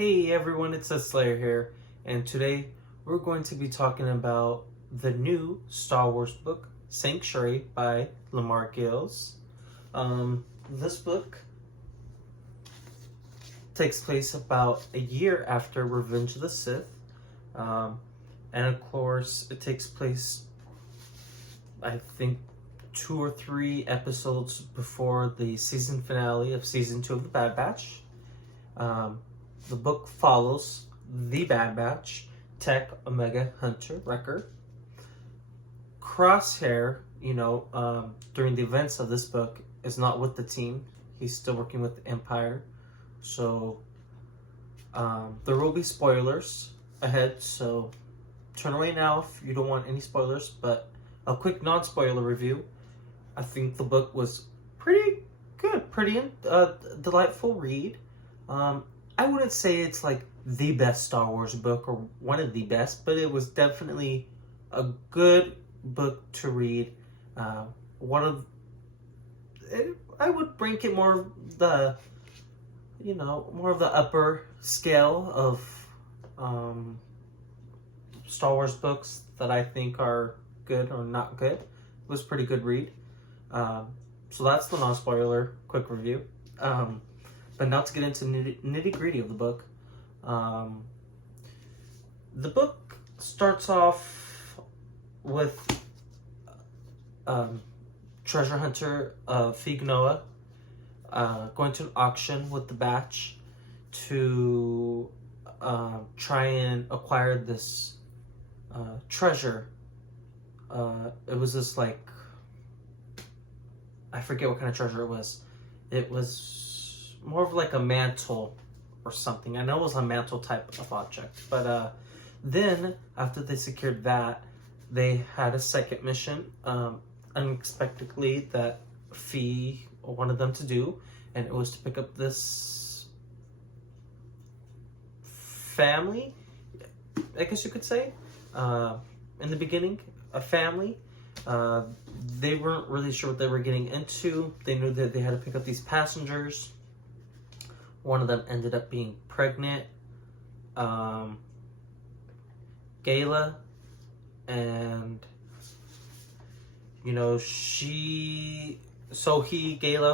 Hey everyone, it's Slayer here, and today we're going to be talking about the new Star Wars book, Sanctuary by Lamar Gills. This book takes place about a year after Revenge of the Sith, and of course, it takes place, I think, 2 or 3 episodes before the season finale of season 2 of The Bad Batch. The book follows the Bad Batch, Tech, Omega, Hunter, Wrecker. Crosshair, during the events of this book, is not with the team. He's still working with the Empire. So, there will be spoilers ahead, so turn away now if you don't want any spoilers, but a quick non-spoiler review. I think the book was pretty good, pretty delightful read. I wouldn't say it's like the best Star Wars book or one of the best, but it was definitely a good book to read. I would rank it more of the, more of the upper scale of Star Wars books that I think are good or not good. It was a pretty good read. So that's the non-spoiler quick review. But now to get into nitty-gritty of the book. The book starts off with treasure hunter Feig Noah going to an auction with the Batch to try and acquire this treasure. It was this I forget what kind of treasure it was. It was more of like a mantle or something. I know it was a mantle type of object. But then, after they secured that, they had a second mission, unexpectedly, that Fee wanted them to do. And it was to pick up this family, I guess you could say. In the beginning, a family. They weren't really sure what they were getting into. They knew that they had to pick up these passengers. One of them ended up being pregnant. Gayla. And, Gayla,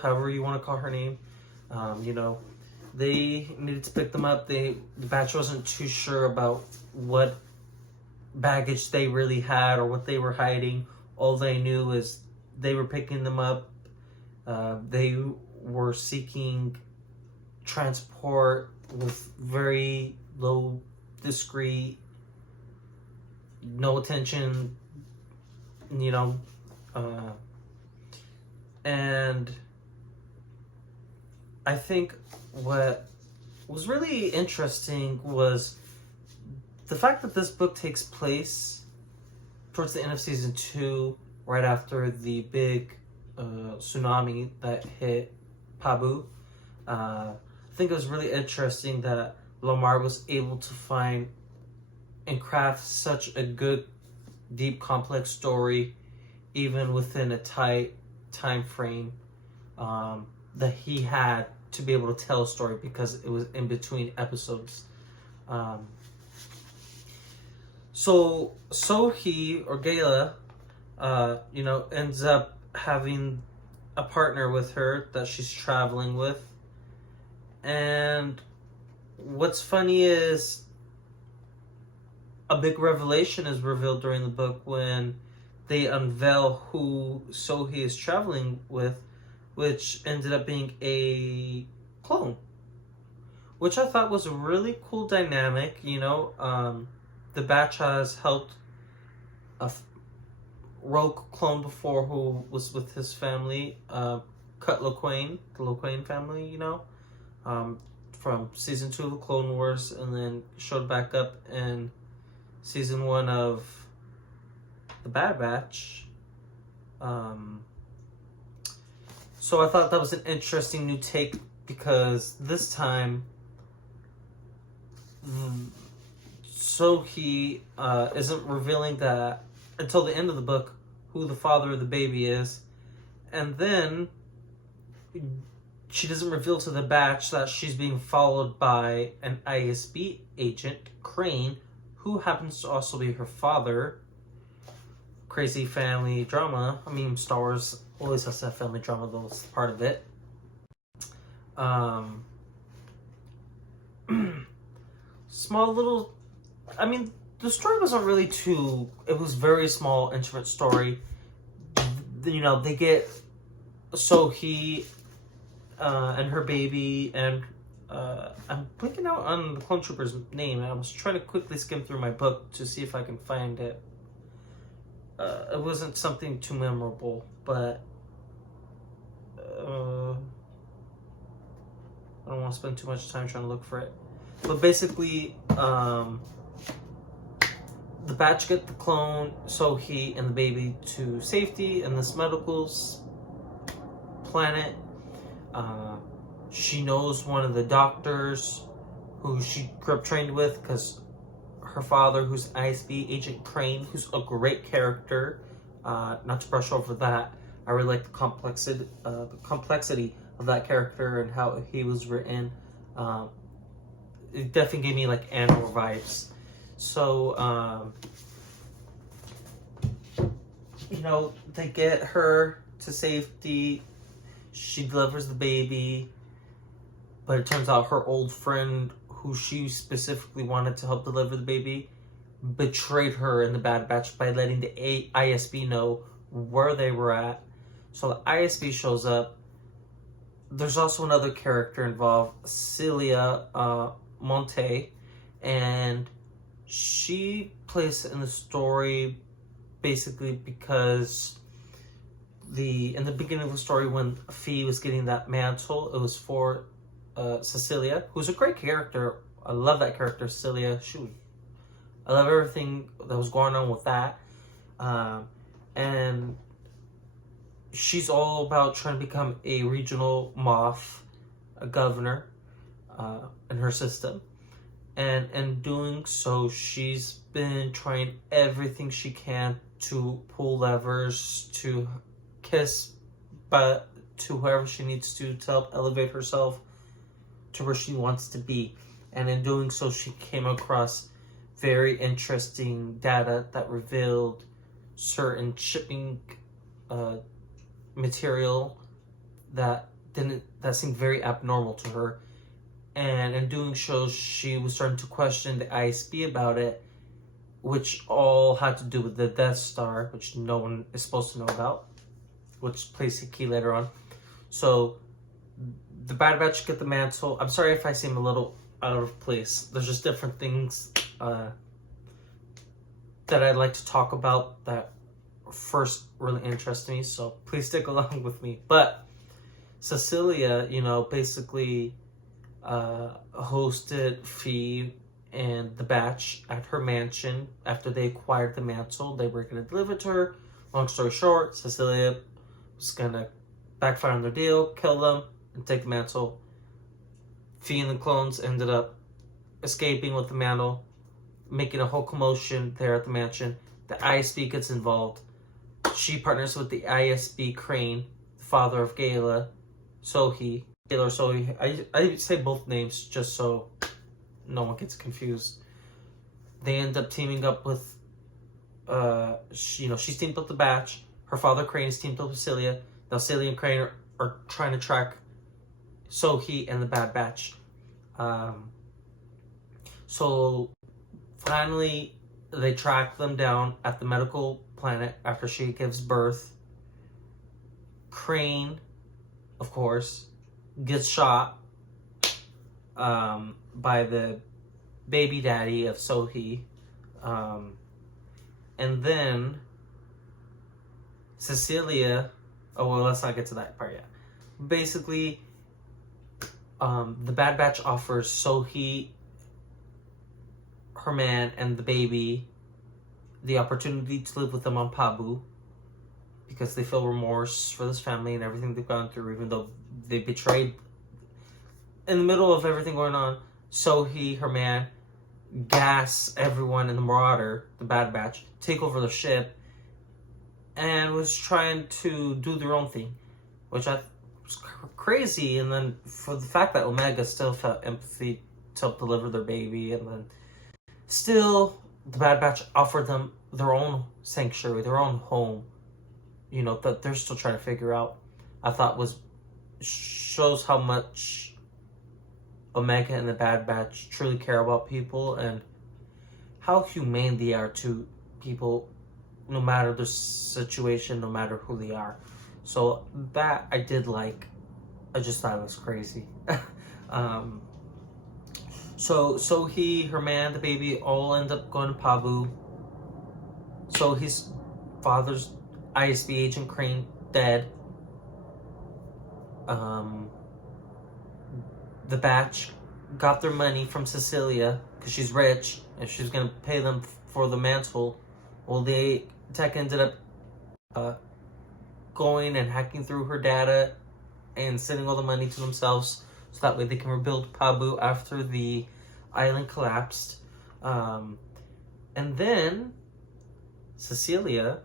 however you want to call her name. They needed to pick them up. The Batch wasn't too sure about what baggage they really had or what they were hiding. All they knew is they were picking them up. They were seeking transport with very low, discreet, no attention, and I think what was really interesting was the fact that this book takes place towards the end of season 2, right after the big tsunami that hit Pabu. I think it was really interesting that Lamar was able to find and craft such a good, deep, complex story, even within a tight time frame that he had to be able to tell a story, because it was in between episodes. So he, or Gayla, ends up having a partner with her that she's traveling with. And what's funny is a big revelation is revealed during the book when they unveil who Sohee is traveling with, which ended up being a clone. Which I thought was a really cool dynamic, The Batch has helped a rogue clone before who was with his family, Cut Lawquane, the Lawquane family, from season 2 of the Clone Wars, and then showed back up in season 1 of The Bad Batch. So I thought that was an interesting new take, because this time Sohee isn't revealing that until the end of the book who the father of the baby is, and then she doesn't reveal to the Batch that she's being followed by an ISB agent, Crane, who happens to also be her father. Crazy family drama. I mean, Star Wars always has to have family drama, though it's part of it. Small little. I mean, the story wasn't really too. It was very small, intimate story. You know, they get Sohee and her baby, and I'm blinking out on the clone trooper's name. I was trying to quickly skim through my book to see if I can find it. It wasn't something too memorable, but I don't want to spend too much time trying to look for it. But basically, the Batch get the clone, Sohee, and the baby to safety in this medical's planet. She knows one of the doctors who she grew up trained with, because her father, who's ISB Agent Crane, who's a great character. Not to brush over that, I really like the complexity of that character and how he was written. It definitely gave me like Andor vibes. So, you know, they get her to safety. She delivers the baby, but it turns out her old friend, who she specifically wanted to help deliver the baby, betrayed her in the Bad Batch by letting the ISB know where they were at. So the ISB shows up. There's also another character involved, Celia Monte, and she plays in the story basically because in the beginning of the story, when Phee was getting that mantle, it was for Cecilia, who's a great character. I love that character, Cecilia. Shoot, I love everything that was going on with that. And she's all about trying to become a regional Moff, a governor in her system. And in doing so, she's been trying everything she can to pull levers, to kiss but to whoever she needs to help elevate herself to where she wants to be. And in doing so, she came across very interesting data that revealed certain shipping material that seemed very abnormal to her. And in doing so, she was starting to question the ISB about it, which all had to do with the Death Star, which no one is supposed to know about, which plays a key later on. So the Bad Batch get the mantle. I'm sorry if I seem a little out of place. There's just different things that I'd like to talk about that first really interest me. So please stick along with me. But Cecilia, you know, basically hosted Phee and the Batch at her mansion after they acquired the mantle. They were going to deliver it to her. Long story short, Cecilia was going to backfire on their deal, kill them, and take the mantle. Phee and the clones ended up escaping with the mantle, making a whole commotion there at the mansion. The ISB gets involved. She partners with the ISB Crane, the father of Gayla, Sohee. Gayla or Sohee. I say both names just so no one gets confused. They end up teaming up with, she's teamed up with the Batch. Her father Crane is teamed up with Celia. Now Celia and Crane are trying to track Sohee and the Bad Batch. So finally, they track them down at the medical planet after she gives birth. Crane, of course, gets shot by the baby daddy of Sohee. And then Cecilia... Oh, well, let's not get to that part yet. Basically, the Bad Batch offers Sohee, her man, and the baby the opportunity to live with them on Pabu because they feel remorse for this family and everything they've gone through, even though they betrayed. In the middle of everything going on, Sohee, her man, gas everyone in the Marauder, the Bad Batch, take over the ship, and was trying to do their own thing, which I was crazy. And then for the fact that Omega still felt empathy to help deliver their baby, and then still the Bad Batch offered them their own sanctuary, their own home, you know, that they're still trying to figure out, I thought shows how much Omega and the Bad Batch truly care about people, and how humane they are to people, no matter their situation, no matter who they are. So that I did like. I just thought it was crazy. So her man, the baby, all end up going to Pabu. So his father's ISB agent Crane dead. The Batch got their money from Cecilia because she's rich and she's gonna pay them for the mantle. Well, Tech ended up going and hacking through her data and sending all the money to themselves, so that way they can rebuild Pabu after the island collapsed. And then Cecilia,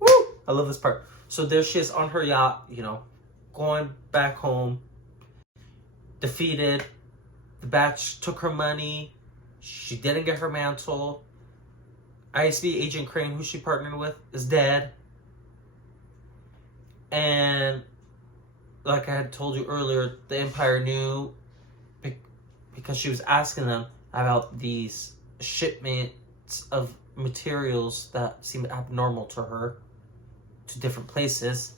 woo! I love this part. So there she is on her yacht, you know, going back home, defeated. The Batch took her money. She didn't get her mantle. ISB agent Crane, who she partnered with, is dead. And like I had told you earlier, the Empire knew because she was asking them about these shipments of materials that seemed abnormal to her to different places.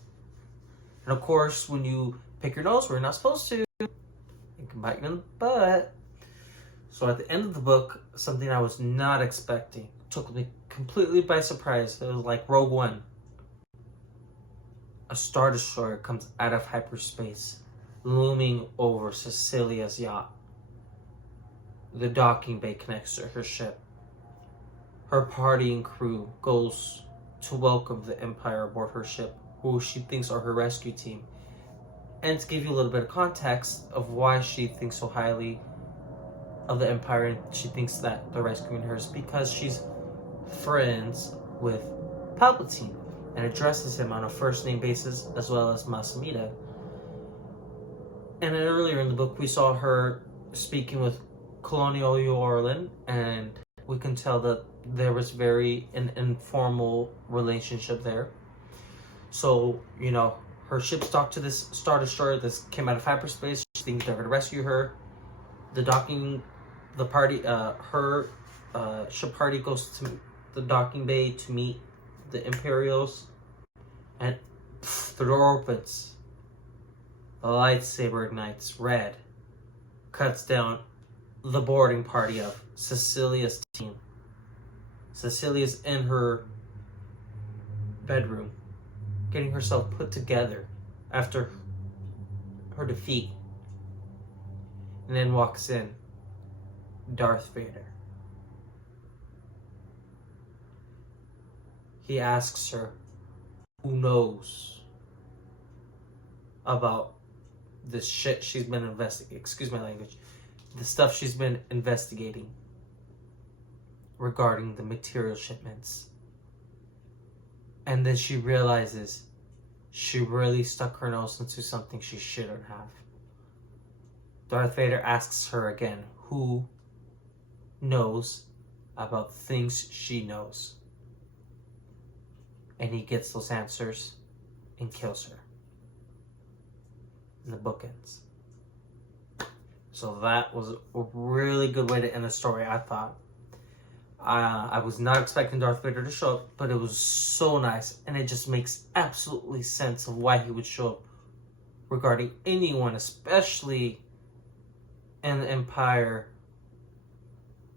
And of course, when you pick your nose where you're not supposed to, it can bite you in the butt. So at the end of the book, something I was not expecting took me completely by surprise. It was like Rogue One. A Star Destroyer comes out of hyperspace, looming over Cecilia's yacht. The docking bay connects to her ship. Her party and crew goes to welcome the Empire aboard her ship, who she thinks are her rescue team. And to give you a little bit of context of why she thinks so highly of the Empire and she thinks that they're rescuing her, is because she's friends with Palpatine and addresses him on a first-name basis, as well as Mas Amedda. And then earlier in the book, we saw her speaking with Colonial Yularen, and we can tell that there was an informal relationship there. So, you know, her ship's docked to this Star Destroyer. This came out of hyperspace. She thinks they're going to rescue her. Her ship party goes to the docking bay to meet the Imperials, and the door opens. The lightsaber ignites red, cuts down the boarding party of Cecilia's team. Cecilia's in her bedroom, getting herself put together after her defeat, and then walks in Darth Vader. He asks her who knows about this shit she's been investigating. Excuse my language. The stuff she's been investigating regarding the material shipments. And then she realizes she really stuck her nose into something she shouldn't have. Darth Vader asks her again who knows about things she knows. And he gets those answers and kills her. And the book ends. So that was a really good way to end the story, I thought. I was not expecting Darth Vader to show up, but it was so nice. And it just makes absolutely sense of why he would show up regarding anyone, especially in the Empire,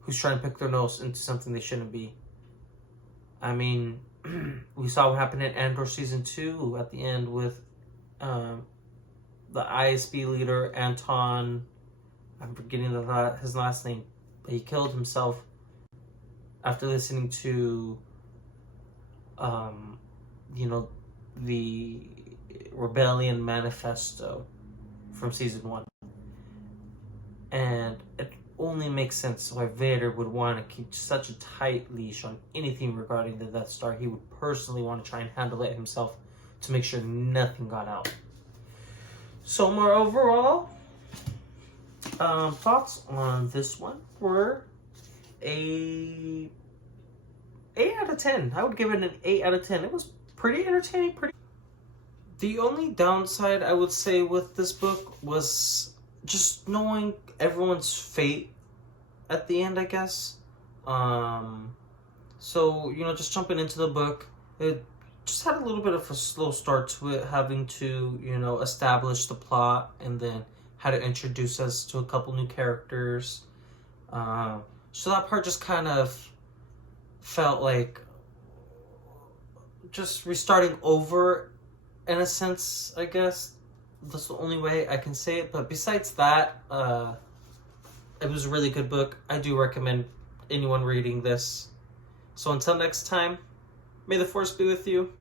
who's trying to pick their nose into something they shouldn't be. I mean, we saw what happened in Andor Season 2 at the end with the ISB leader, Anton. I'm forgetting his last name. But he killed himself after listening to, the Rebellion Manifesto from Season 1. And it only makes sense why Vader would want to keep such a tight leash on anything regarding the Death Star. He would personally want to try and handle it himself to make sure nothing got out. So my overall thoughts on this one were a 8 out of 10. I would give it an 8 out of 10. It was pretty entertaining. The only downside I would say with this book was just knowing everyone's fate at the end, I guess. So, just jumping into the book, it just had a little bit of a slow start to it, having to, establish the plot and then how to introduce us to a couple new characters. So that part just kind of felt like just restarting over in a sense, I guess. That's the only way I can say it. But besides that, it was a really good book. I do recommend anyone reading this. So until next time, may the force be with you.